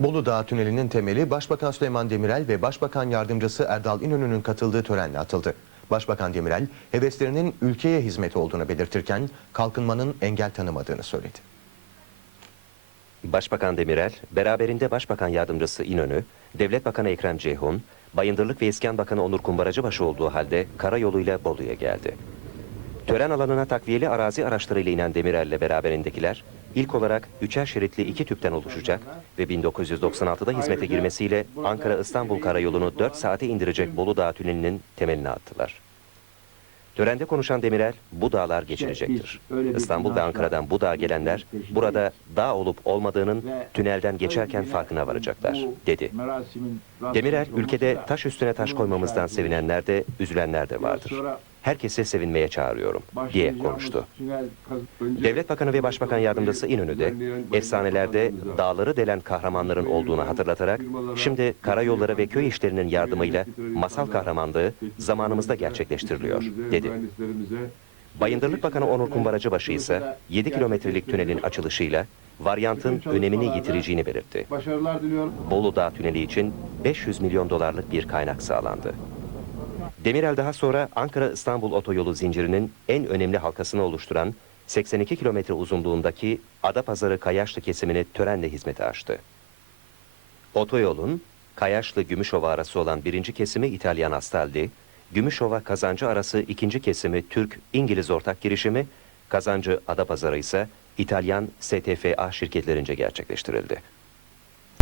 Bolu Dağı Tüneli'nin temeli Başbakan Süleyman Demirel ve Başbakan Yardımcısı Erdal İnönü'nün katıldığı törenle atıldı. Başbakan Demirel, heveslerinin ülkeye hizmet olduğunu belirtirken kalkınmanın engel tanımadığını söyledi. Başbakan Demirel, beraberinde Başbakan Yardımcısı İnönü, Devlet Bakanı Ekrem Ceyhun, Bayındırlık ve İskan Bakanı Onur Kumbaracıbaşı olduğu halde karayoluyla Bolu'ya geldi. Tören alanına takviyeli arazi araçlarıyla inen Demirel'le beraberindekiler, ilk olarak üçer şeritli iki tüpten oluşacak ve 1996'da hizmete girmesiyle Ankara-İstanbul karayolunu 4 saate indirecek Bolu Dağı Tüneli'nin temelini attılar. Törende konuşan Demirel, bu dağlar geçilecektir. İstanbul ve Ankara'dan bu dağa gelenler, burada dağ olup olmadığının tünelden geçerken farkına varacaklar, dedi. Demirel, ülkede taş üstüne taş koymamızdan sevinenler de, üzülenler de vardır. Herkesi sevinmeye çağırıyorum, diye konuştu. Devlet Bakanı ve Başbakan Yardımcısı İnönü de efsanelerde dağları delen kahramanların olduğunu hatırlatarak şimdi karayolları ve köy işlerinin yardımıyla masal kahramanlığı zamanımızda gerçekleştiriliyor dedi. Bayındırlık Bakanı Onur Kumbaracıbaşı ise 7 kilometrelik tünelin açılışıyla varyantın önemini yitireceğini belirtti. Başarılar diliyorum. Bolu Dağı Tüneli için 500 milyon dolarlık bir kaynak sağlandı. Demirel daha sonra Ankara-İstanbul otoyolu zincirinin en önemli halkasını oluşturan 82 kilometre uzunluğundaki Adapazarı Kayaşlı kesimini törenle hizmete açtı. Otoyolun Kayaşlı Gümüşova arası olan birinci kesimi İtalyan Astaldi, Gümüşova Kazancı arası ikinci kesimi Türk-İngiliz ortak girişimi, Kazancı Adapazarı ise İtalyan STFA şirketlerince gerçekleştirildi.